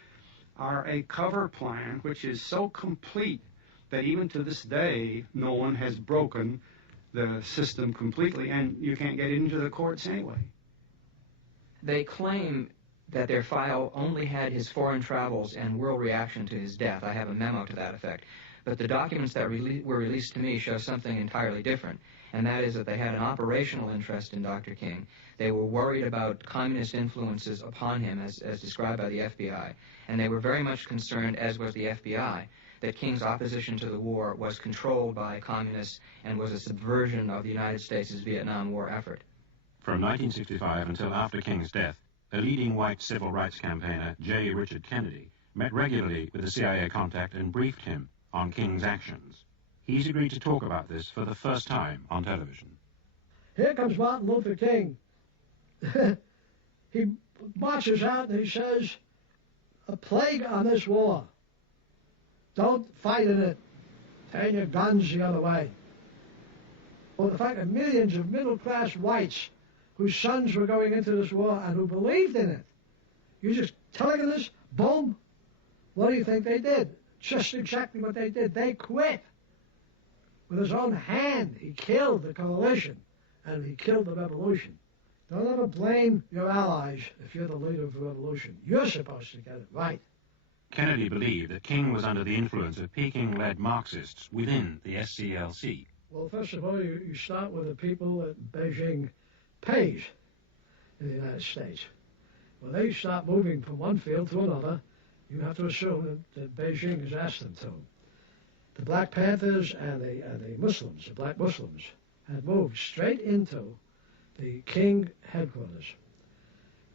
are a cover plan which is so complete that even to this day, no one has broken the system completely, and you can't get into the courts anyway. They claim that their file only had his foreign travels and world reaction to his death. I have a memo to that effect. But the documents that were released to me show something entirely different, and that is that they had an operational interest in Dr. King. They were worried about communist influences upon him, as described by the FBI, and they were very much concerned, as was the FBI, that King's opposition to the war was controlled by communists and was a subversion of the United States' Vietnam War effort. From 1965 until after King's death, a leading white civil rights campaigner, J. Richard Kennedy, met regularly with the CIA contact and briefed him on King's actions. He's agreed to talk about this for the first time on television. Here comes Martin Luther King. He marches out and he says, a plague on this war. Don't fight in it. Turn your guns the other way. Well, the fact that millions of middle-class whites whose sons were going into this war and who believed in it, you just telling them this, boom, what do you think they did? Just exactly what they did. They quit. With his own hand, he killed the coalition and he killed the revolution. Don't ever blame your allies if you're the leader of the revolution. You're supposed to get it right. Kennedy believed that King was under the influence of Peking-led Marxists within the SCLC. Well, first of all, you start with the people that Beijing pays in the United States. When they start moving from one field to another, you have to assume that Beijing has asked them to. The Black Panthers and the Muslims, the black Muslims, had moved straight into the King headquarters.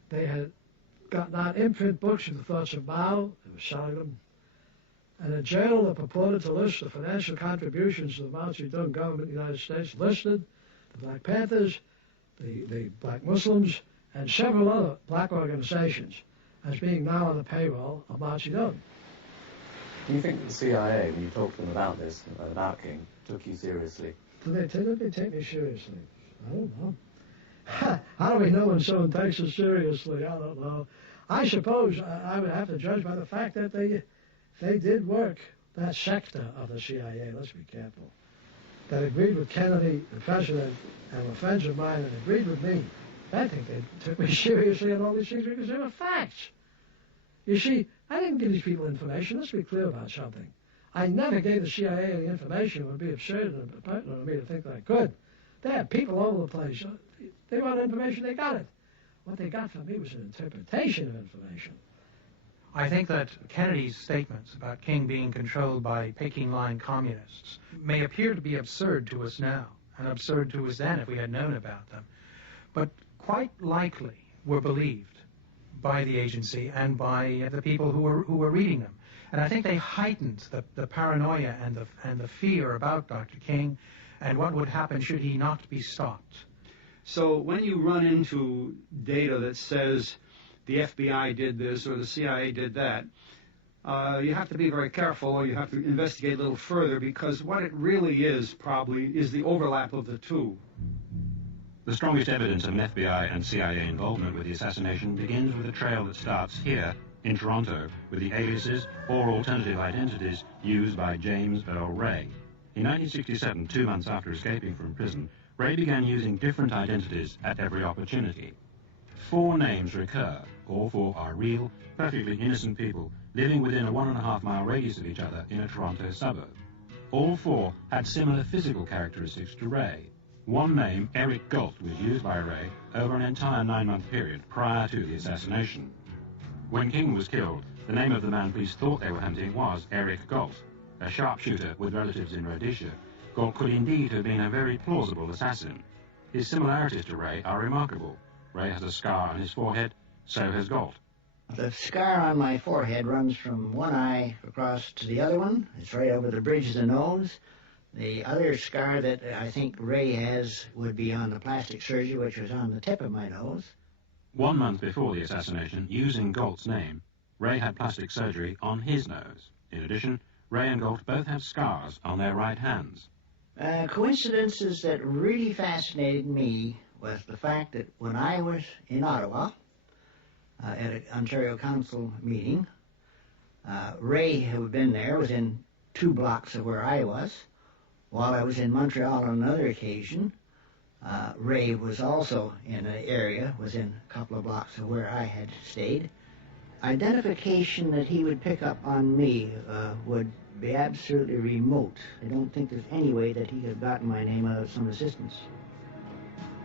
They had gotten out imprint books of the thoughts of Mao, they were selling them, and a journal that purported to list the financial contributions to the Mao Zedong government of the United States listed the Black Panthers, the Black Muslims, and several other black organizations as being now on the payroll of Mao Zedong. Do you think the CIA, when you talked to them about this, about King, took you seriously? Did they take me seriously? I don't know. How do we know when someone takes us seriously? I don't know. I suppose I would have to judge by the fact that they did work, that sector of the CIA, let's be careful, that agreed with Kennedy, the president, and were friends of mine and agreed with me. I think they took me seriously on all these things because they were facts. You see, I didn't give these people information. Let's be clear about something. I never gave the CIA any information. It would be absurd and impertinent of me to think that I could. They had people all over the place. They wanted information, they got it. What they got from me was an interpretation of information. I think that Kennedy's statements about King being controlled by Peking-line communists may appear to be absurd to us now, and absurd to us then if we had known about them, but quite likely were believed by the agency and by the people who were reading them. And I think they heightened the paranoia and the fear about Dr. King and what would happen should he not be stopped. So when you run into data that says the FBI did this or the CIA did that, you have to be very careful, or you have to investigate a little further, because what it really is probably is the overlap of the two. The strongest evidence of FBI and CIA involvement with the assassination begins with a trail that starts here in Toronto with the aliases or alternative identities used by James Earl Ray. In 1967, 2 months after escaping from prison, Ray began using different identities at every opportunity. 4 names recur. All 4 are real, perfectly innocent people living within a 1.5-mile radius of each other in a Toronto suburb. All 4 had similar physical characteristics to Ray. One name, Eric Galt, was used by Ray over an entire 9-month period prior to the assassination. When King was killed, the name of the man police thought they were hunting was Eric Galt. A sharpshooter with relatives in Rhodesia, Galt could indeed have been a very plausible assassin. His similarities to Ray are remarkable. Ray has a scar on his forehead, so has Galt. The scar on my forehead runs from one eye across to the other one. It's right over the bridge of the nose. The other scar that I think Ray has would be on the plastic surgery, which was on the tip of my nose. 1 month before the assassination, using Galt's name, Ray had plastic surgery on his nose. In addition, Ray and Galt both have scars on their right hands. Coincidences that really fascinated me was the fact that when I was in Ottawa at an Ontario Council meeting, Ray, who had been there, was in 2 blocks of where I was. While I was in Montreal on another occasion, Ray was also in an area, was in a couple of blocks of where I had stayed. Identification that he would pick up on me would be absolutely remote. I don't think there's any way that he could have gotten my name out of some assistance.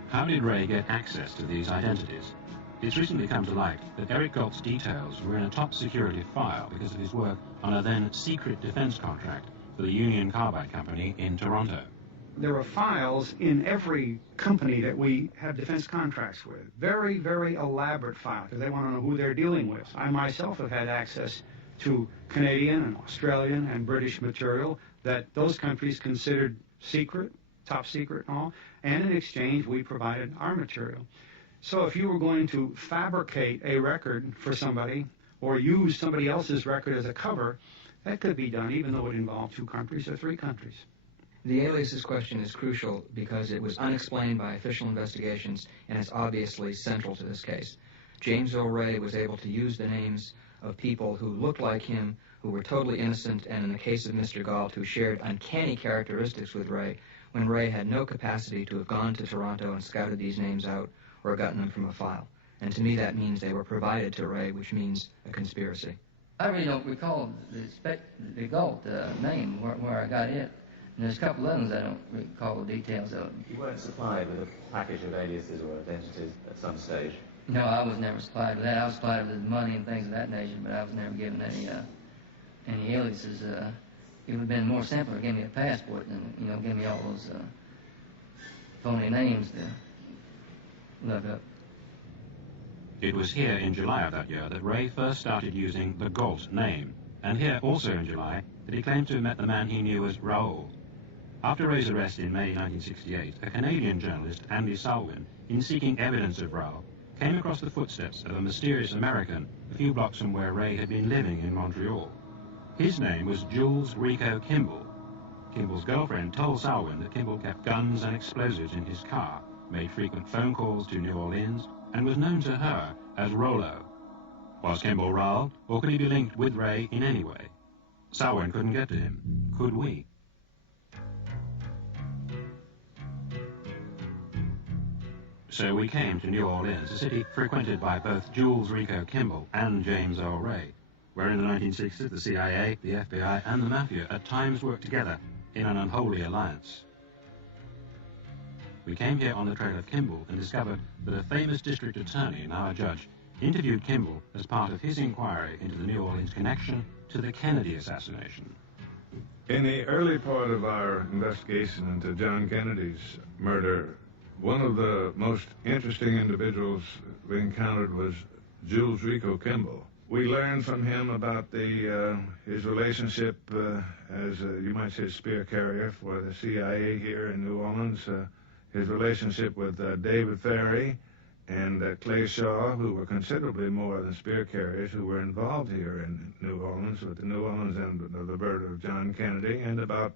How did Ray get access to these identities? It's recently come to light that Eric Galt's details were in a top security file because of his work on a then secret defense contract for the Union Carbide Company in Toronto. There are files in every company that we have defense contracts with. Very, very elaborate files, because they want to know who they're dealing with. I myself have had access to Canadian and Australian and British material that those countries considered secret, top secret and all, and in exchange we provided our material. So if you were going to fabricate a record for somebody or use somebody else's record as a cover, that could be done even though it involved 2 countries or 3 countries. The aliases question is crucial because it was unexplained by official investigations and is obviously central to this case. James Earl Ray was able to use the names of people who looked like him, who were totally innocent, and in the case of Mr. Galt, who shared uncanny characteristics with Ray, when Ray had no capacity to have gone to Toronto and scouted these names out or gotten them from a file. And to me that means they were provided to Ray, which means a conspiracy. I really don't recall the Galt name, where I got it. And there's a couple of others I don't recall the details of. You weren't supplied with a package of aliases or identities at some stage? No, I was never supplied with that. I was supplied with money and things of that nature, but I was never given any aliases. It would have been more simple to give me a passport than, give me all those phony names to look up. It was here in July of that year that Ray first started using the Galt name, and here also in July that he claimed to have met the man he knew as Raoul. After Ray's arrest in May 1968, a Canadian journalist, Andy Salwin, in seeking evidence of Raoul, came across the footsteps of a mysterious American a few blocks from where Ray had been living in Montreal. His name was Jules Rico Kimball. Kimball's girlfriend told Salwin that Kimball kept guns and explosives in his car, made frequent phone calls to New Orleans, and was known to her as Rollo. Was Kimball Raoul, or could he be linked with Ray in any way? Salwin couldn't get to him. Could we? So we came to New Orleans, a city frequented by both Jules Rico Kimball and James Earl Ray, where in the 1960s the CIA, the FBI, and the Mafia at times worked together in an unholy alliance. We came here on the trail of Kimball and discovered that a famous district attorney, now a judge, interviewed Kimball as part of his inquiry into the New Orleans connection to the Kennedy assassination. In the early part of our investigation into John Kennedy's murder, one of the most interesting individuals we encountered was Jules Rico Kimball. We learned from him about his relationship as, you might say, spear carrier for the CIA here in New Orleans, his relationship with David Ferry and Clay Shaw, who were considerably more than spear carriers, who were involved here in New Orleans with the New Orleans end of the murder of John Kennedy, and about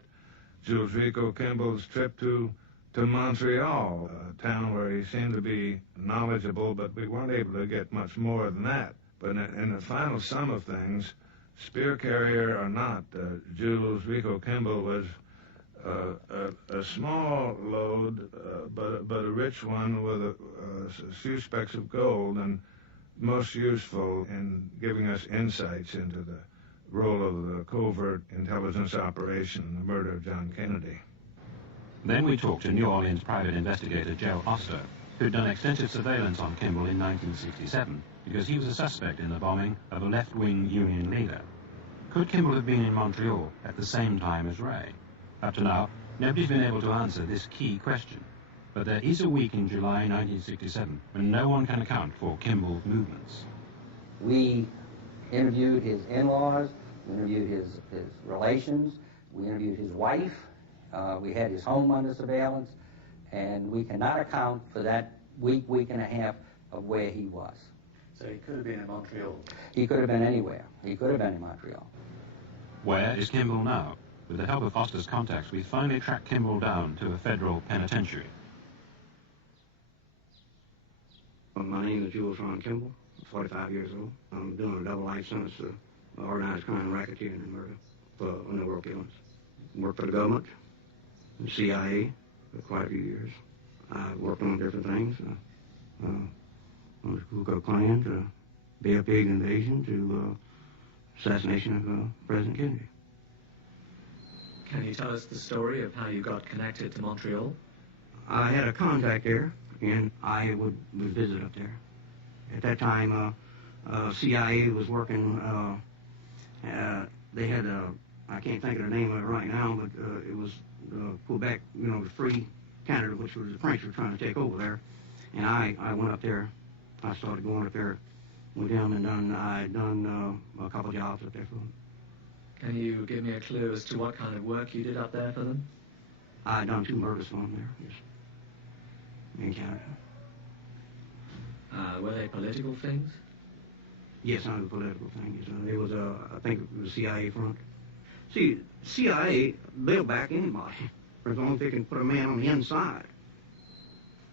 Jules Rico Kimball's trip to Montreal, a town where he seemed to be knowledgeable, but we weren't able to get much more than that. But in the final sum of things, spear carrier or not, Jules Rico Kimball was a small load, but a rich one with a few specks of gold, and most useful in giving us insights into the role of the covert intelligence operation in the murder of John Kennedy. Then we talked to New Orleans private investigator Joe Oster, who'd done extensive surveillance on Kimball in 1967 because he was a suspect in the bombing of a left-wing Union leader. Could Kimball have been in Montreal at the same time as Ray? Up to now, nobody's been able to answer this key question. But there is a week in July 1967 when no one can account for Kimball's movements. We interviewed his in-laws, we interviewed his relations, we interviewed his wife, we had his home under surveillance, and we cannot account for that week and a half of where he was. So he could have been in Montreal? He could have been anywhere. He could have been in Montreal. Where is Kimball now? With the help of Oster's contacts, we finally tracked Kimball down to a federal penitentiary. My name is Jules Ron Kimball. I'm 45 years old. I'm doing a double life sentence for organized crime, racketeering, and murder for underworld killings. Worked for the government, the CIA, for quite a few years. I've worked on different things, from the Ku Klux Klan to Bay of Pigs invasion to assassination of President Kennedy. Can you tell us the story of how you got connected to Montreal? I had a contact there, and I would visit up there. At that time, CIA was working. They had I can't think of the name of it right now, but it was Quebec, the Free Canada, which was the French were trying to take over there. And I went up there. I started going up there with them, and I'd done a couple jobs up there for them. Can you give me a clue as to what kind of work you did up there for them? I'd done 2 murders for them there, yes, in Canada. Were they political things? Yes, under the political things. It was, I think it was CIA front. See, CIA, they'll back anybody, as long as they can put a man on the inside.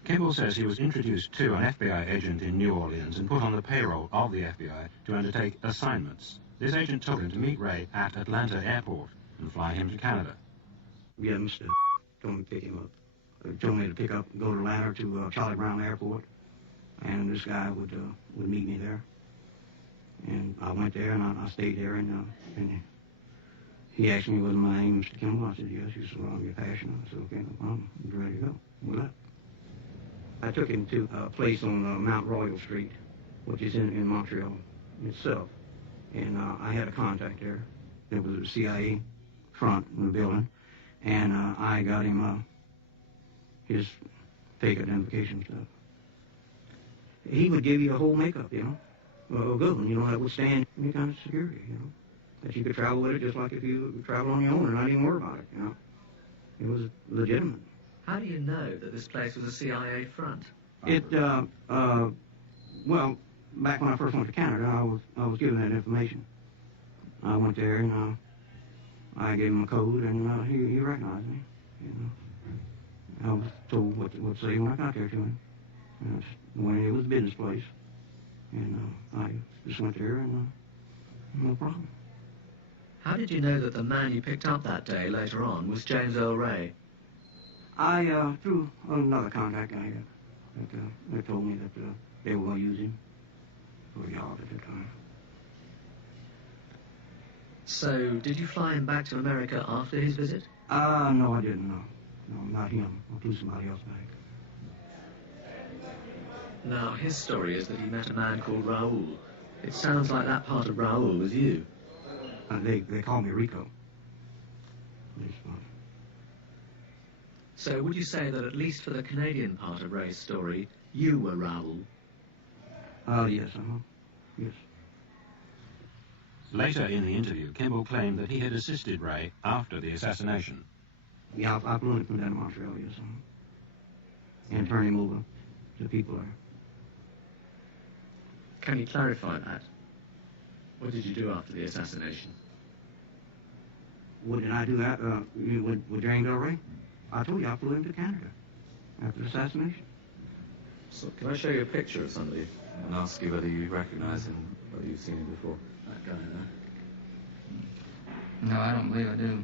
Kimball says he was introduced to an FBI agent in New Orleans and put on the payroll of the FBI to undertake assignments. This agent took him to meet Ray at Atlanta Airport and fly him to Canada. Yeah, Mr. told me to pick him up. Told me to pick up, go to Atlanta to Charlie Brown Airport, and this guy would meet me there. And I went there, and I stayed there, and he asked me, "Was my name Mr. Kimball?" I said, "Yes." He said, "Well, I'm your passion." I said, "Okay, no problem. I'm ready to go." We left. I took him to a place on Mount Royal Street, which is in Montreal itself. And I had a contact there. There was a CIA front in the building. And I got him his fake identification stuff. He would give you a whole makeup, a good one, that would stand any kind of security, that you could travel with it just like if you travel on your own and not even worry about it, It was legitimate. How do you know that this place was a CIA front? Well, back when I first went to Canada, I was given that information. I went there and I gave him a code, and he recognized me. I was told what to say when I got there to him. When it was a business place, and I just went there, and no problem. How did you know that the man you picked up that day later on was James Earl Ray? Through another contact I had, they told me that they were going to use him for a job at the time. So, did you fly him back to America after his visit? No, I didn't, no. No, not him. I flew somebody else back. Now, his story is that he met a man called Raoul. It sounds like that part of Raoul was you. They call me Rico. So would you say that at least for the Canadian part of Ray's story, you were Raoul? Yes, yes. Later in the interview, Kimball claimed that he had assisted Ray after the assassination. Yeah, I flew him from down to Montreal, yes. And turned him over to the people there. Can you clarify that? What did you do after the assassination? What did I do that with James Earl Ray? I told you I flew him to Canada after the assassination. So can I show you a picture of somebody and ask you whether you recognize him, whether you've seen him before? That guy there. No, I don't believe I do.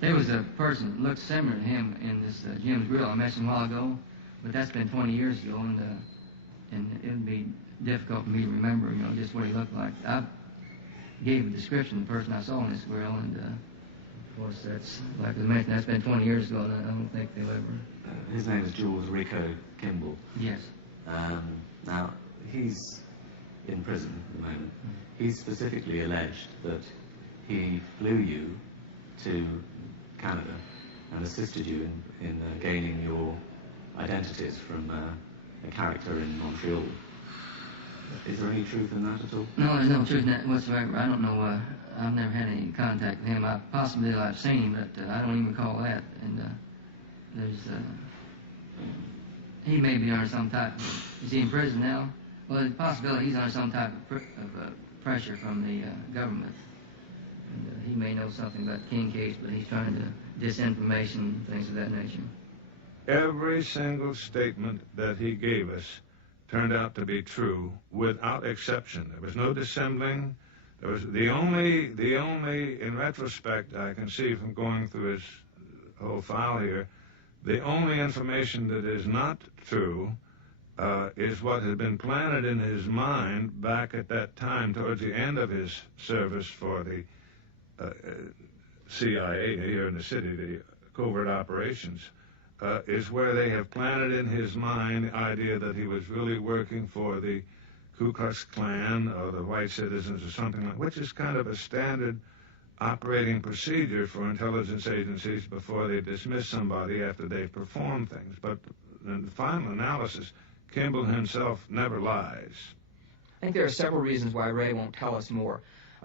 There was a person that looked similar to him in this Jim's Grill I mentioned a while ago, but that's been 20 years ago, and it would be difficult for me to remember, just what he looked like. I gave a description of the person I saw in this grill, and of course that's, like I mentioned, that's been 20 years ago, and I don't think they'll ever... His name is Jules Rico Kimball. Yes. Now, he's in prison at the moment. He specifically alleged that he flew you to Canada and assisted you in gaining your identities from a character in Montreal. Is there any truth in that at all? No, there's no truth in that whatsoever. I don't know. I've never had any contact with him. Possibly I've seen him, but I don't even recall that. And he may be under some type of... Is he in prison now? Well, there's a possibility he's under some type of pressure from the government. And he may know something about the King case, but he's trying to disinformation, things of that nature. Every single statement that he gave us turned out to be true without exception. There was no dissembling. There was the only in retrospect I can see from going through his whole file here, the only information that is not true is what had been planted in his mind back at that time towards the end of his service for the CIA here in the city, the covert operations. is where they have planted in his mind the idea that he was really working for the Ku Klux Klan or the white citizens or something like, which is kind of a standard operating procedure for intelligence agencies before they dismiss somebody after they've performed things. But in the final analysis, Kimball himself never lies. I think there are several reasons why Ray won't tell us more.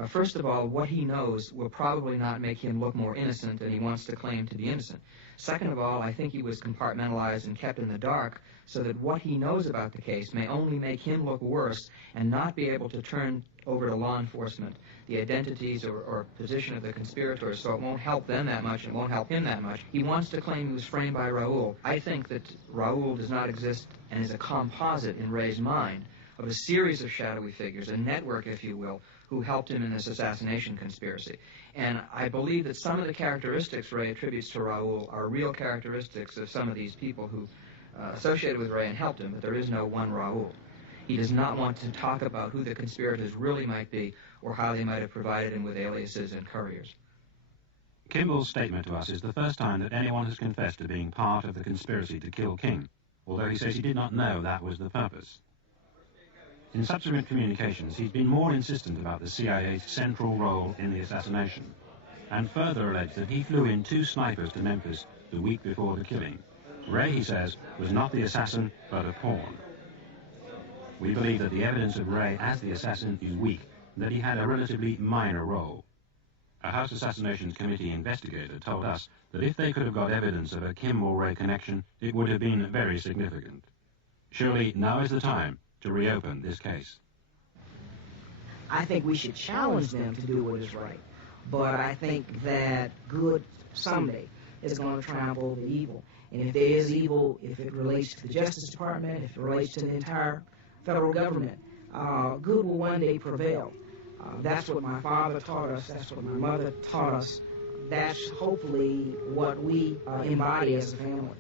First of all, what he knows will probably not make him look more innocent than he wants to claim to be innocent. Second of all, I think he was compartmentalized and kept in the dark so that what he knows about the case may only make him look worse and not be able to turn over to law enforcement the identities or position of the conspirators, so it won't help them that much and it won't help him that much. He wants to claim he was framed by Raoul. I think that Raoul does not exist and is a composite in Ray's mind of a series of shadowy figures, a network, if you will, who helped him in this assassination conspiracy. And I believe that some of the characteristics Ray attributes to Raoul are real characteristics of some of these people who associated with Ray and helped him, but there is no one Raoul. He does not want to talk about who the conspirators really might be or how they might have provided him with aliases and couriers. Kimball's statement to us is the first time that anyone has confessed to being part of the conspiracy to kill King, although he says he did not know that was the purpose. In subsequent communications, he's been more insistent about the CIA's central role in the assassination, and further alleged that he flew in 2 snipers to Memphis the week before the killing. Ray, he says, was not the assassin, but a pawn. We believe that the evidence of Ray as the assassin is weak, and that he had a relatively minor role. A House Assassinations Committee investigator told us that if they could have got evidence of a Kimball-Ray connection, it would have been very significant. Surely now is the time to reopen this case. I think we should challenge them to do what is right, but I think that good someday is going to triumph over evil. And if there is evil, if it relates to the Justice Department, if it relates to the entire federal government, good will one day prevail. That's what my father taught us. That's what my mother taught us. That's hopefully what we embody as a family.